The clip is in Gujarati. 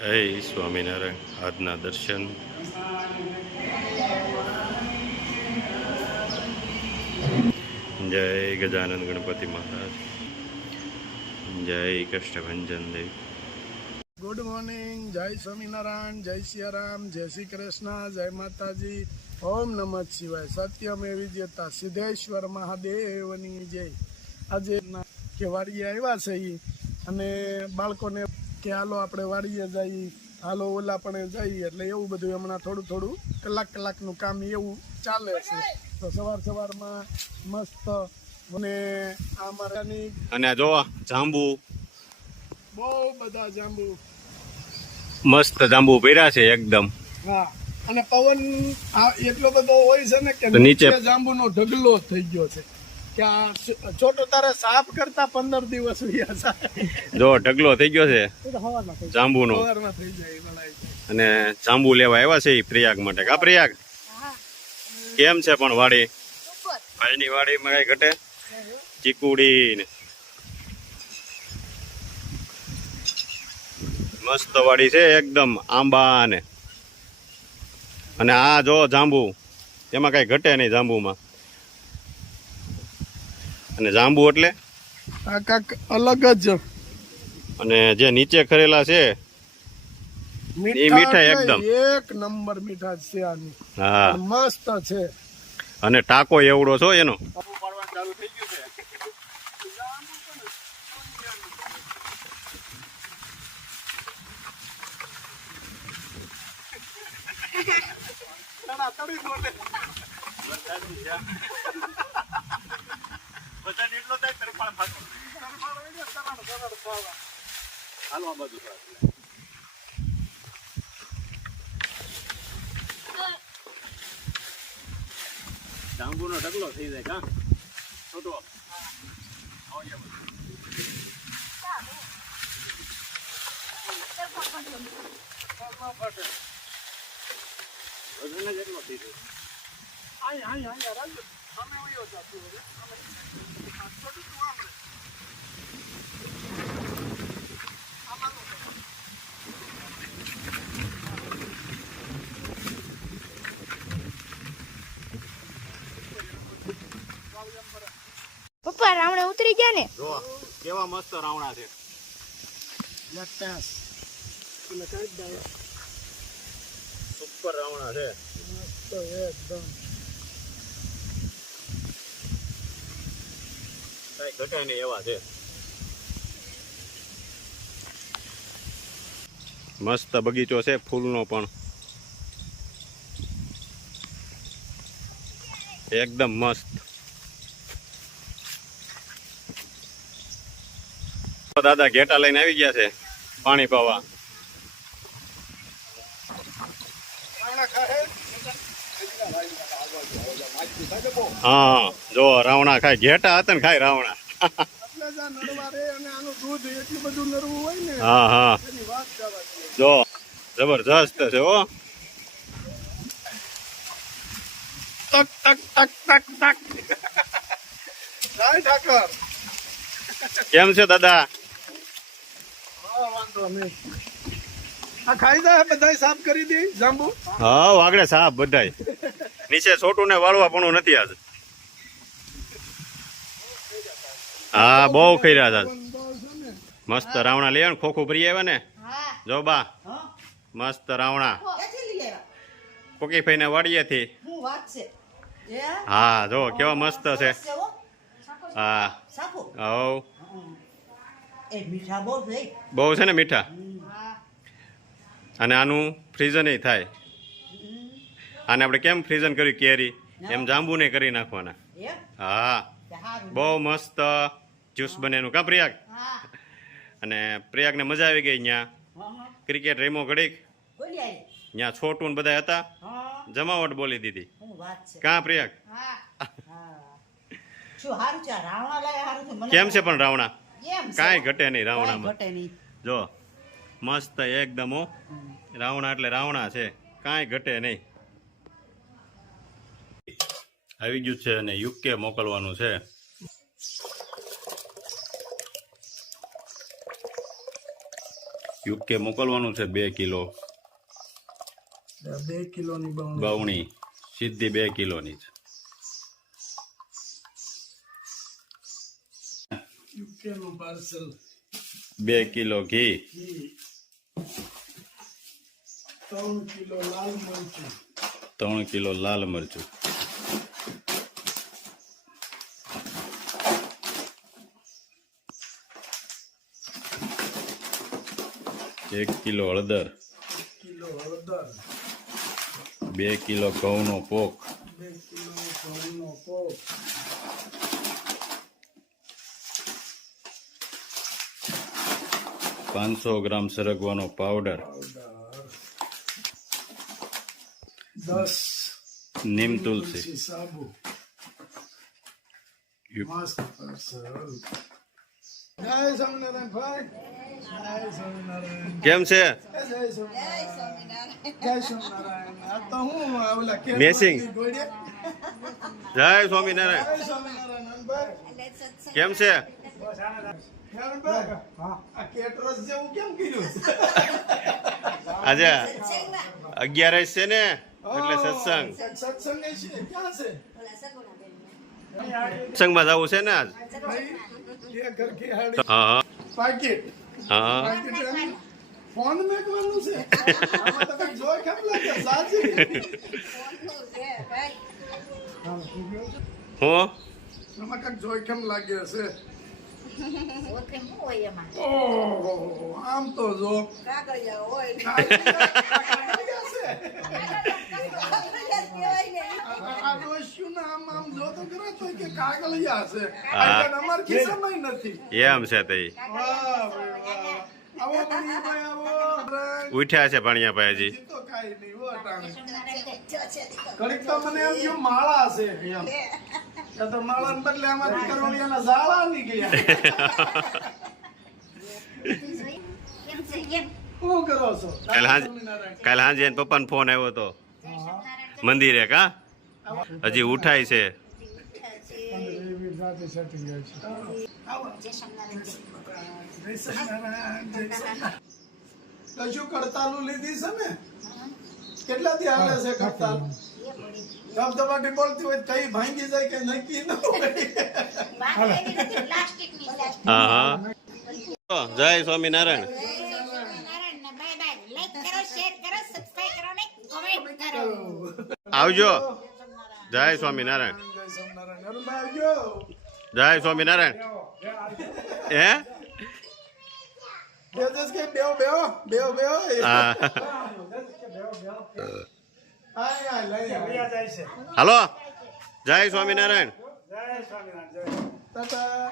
જય સ્વામિનારાયણ. આજના દર્શન જય ગજાનંદ ગણપતિ મહારાજ, જય કષ્ટભંજન દેવ. ગુડ મોર્નિંગ, જય સ્વામિનારાયણ, જય સિયારામ, જય શ્રી કૃષ્ણ, જય માતાજી, ઓમ નમઃ શિવાય. સત્યમે વિજેતા સિદ્ધેશ્વર મહાદેવની જય. આજે કે વાડીએ આવ્યા છે અને બાળકોને કે હાલો આપણે વાડીએ જઈએ, હાલો ઓલા પણ જઈએ, એટલે એવું બધું હમણાં થોડું થોડું કલાકનું કામ એવું ચાલે છે. તો સવારમાં મસ્ત અને અમારાની અને જોવા જાંબુ, બહુ બધા જાંબુ, મસ્ત જાંબુ ભર્યા છે એકદમ. હા, અને પવન એટલો બધો હોય છે ને કે નીચે જાંબુનો ઢગલો થઈ ગયો છે કે આ છોટો તારે સાફ કરતા 15 દિવસ વયા છે. જો ઢગલો થઈ ગયો છે જાંબુનો. સવારમાં થઈ જાય. અને જાંબુ લેવા આવ્યા છે પ્રયાગ માટે. કા પ્રયાગ કેમ છે પણ વાડી? ભાઈની વાડીમાં કઈ ઘટે? ચીકુડી ને મસ્ત વાડી છે એકદમ, આંબા ને. અને આ જો જાંબુ, એમાં કઈ ઘટે નહીં જાંબુમાં. અને જાંબુ એટલે આ કાક અલગ જ. અને જે નીચે ખરેલા છે એ મીઠા એકદમ, એક નંબર મીઠા છે આની. હા, મસ્ત છે. અને ટાકો એવડો છો એનો. ચાલુ થઈ ગયું છે. જાંબુ નો ઢગલો થઈ જાય. કા જેટલો થઈ પપ્પા રાવણે ઉતરી ગયા ને. જો કેવા મસ્ત રાવણા છે. સુપર રાવણા છે. એકદમ કઈ ઘટે નહીં એવા છે. મસ્ત બગીચો છે ફૂલનો પણ, એકદમ મસ્ત. દાદા ઘેટા લઈને આવી ગયા છે પાણી પાવા. હા, જો રાવણા ખાય. ઘેટા હતા ને ખાય રાવણા. હા હા, જો જબરજસ્ત છે હો. ટક ટક ટક ટક ટક. જય ઠાકર. કેમ છે દાદા? વાંધો નહીં. આ ખાઈ જાય બધા સાફ કરી દી જાંબુ. હા, આગળ સાફ બધાય. નીચે છોટું ને વાળવા પણ નથી આજ. હા, બહુ ખર્યા હતા. મસ્ત રાવણા લઈ આવે ને, ખોખું ભરી આવ્યા ને. જો બા, મસ્ત રાવણા કોકી ભાઈ ને વાડીએથી. હા, જો કેવા મસ્ત છે. હા, હવ બહુ છે ને મીઠા. અને આનું ફ્રીઝન એ થાય. આને આપણે કેમ ફ્રીઝન કર્યું કેરી, એમ જાંબુ ને કરી નાખવાના. હા, બહુ મસ્ત જ્યુસ બને એનું. કા પ્રયાગ? અને પ્રયાગ ને મજા આવી ગઈ. અહીંયા ક્રિકેટ રમો ઘડીક. ત્યાં છોટું બધા હતા, જમાવટ બોલી દીધી. કા પ્રયાગ? કેમ છે પણ રાવણા? કાંઈ ઘટે નહીં રાવણામાં. જો મસ્ત એકદમ હો. રાવણા એટલે રાવણા છે, કાંઈ ઘટે નહીં. આવી ગયું છે અને યુકે મોકલવાનું છે. યુકે મોકલવાનું છે 2 કિલો 2 કિલોની બમણી બવણી સીધી 2 કિલોની છે. યુકે નું પાર્સલ 2 કિલો ઘી 3 કિલો લાલ મરચું 3 કિલો લાલ મરચું 1 કિલો હળદર 1 કિલો હળદર 2 કિલો ઘઉંનો પોક 2 કિલો ઘઉંનો પોક 500 ગ્રામ સરગવાનો પાવડર 10 નીમ તુલસી તુલસી સાબુ મસ્ત પાર્સલ. જય સ્વામિનારાયણ ભાઈ જય સ્વામિનારાયણ કેમ છે જય સ્વામિનારાયણ જય સ્વામિનારાયણ. આ તો હું ઓલા કેક મેસિંગ. માંથી ગોળીએ. જય સ્વામિનારાયણ જય સ્વામિનારાયણ ભાઈ. કેમ છે નારાયણભાઈ, આ કેટરસ જેવું કેમ કર્યું આજે 11 છે ને એટલે સત્સંગ સત્સંગ છે ક્યાં છે સત્સંગમાં જવું છે ને આજ ભાઈ એ ઘર કી હાડી હા પાકીટ હા પાકીટ એમ ફોન મેકવાનું છે આમાં તો કઈ જોઈ કેમ લાગે સાચી હું આમાં કઈ જોઈ કેમ લાગે છે ઓહો આમ તો જો કાકડિયા છે. આ ડોસ્યું ને આમ જો તો ખરા તો કે કાગળિયા છે આ અમાર ખિસ્સામાં નથી. એમ છે તે વાહ ભાઈ વાહ. આવો ભાઈ આવો. ઉઠ્યા છે ભણિયા હજી હજી તો કાંઈ નહીં હો અટાણે. ઘડીક તો મને એમ થયું માળા છે એમ ત્યાં તો માળાને બદલે આમાંથી કરોડિયાના ઝાડા નીકળ્યા. શું કરો છો? કાલે હાંજે એને પપ્પાનો ફોન આવ્યો હતો મંદિરે કા હજી ઉઠાય છે કશું કડતાલું લીધી છે ને કેટલાથી હાલે છે કડતાલ ધબધબાટી બોલતી હોય કઈ ભાંગી જાય કે નક્કી ન હોય. હા હા જય સ્વામિનારાયણ આવજો જય સ્વામિનારાયણ જય સ્વામિનારાયણ. અરુણભાઈ આવજો. જય સ્વામિનારાયણ હે તેજસ કે બેહો બેહો બેહો બેહો. હા આય આય લઈ આય. હાલો જય સ્વામિનારાયણ તાતા.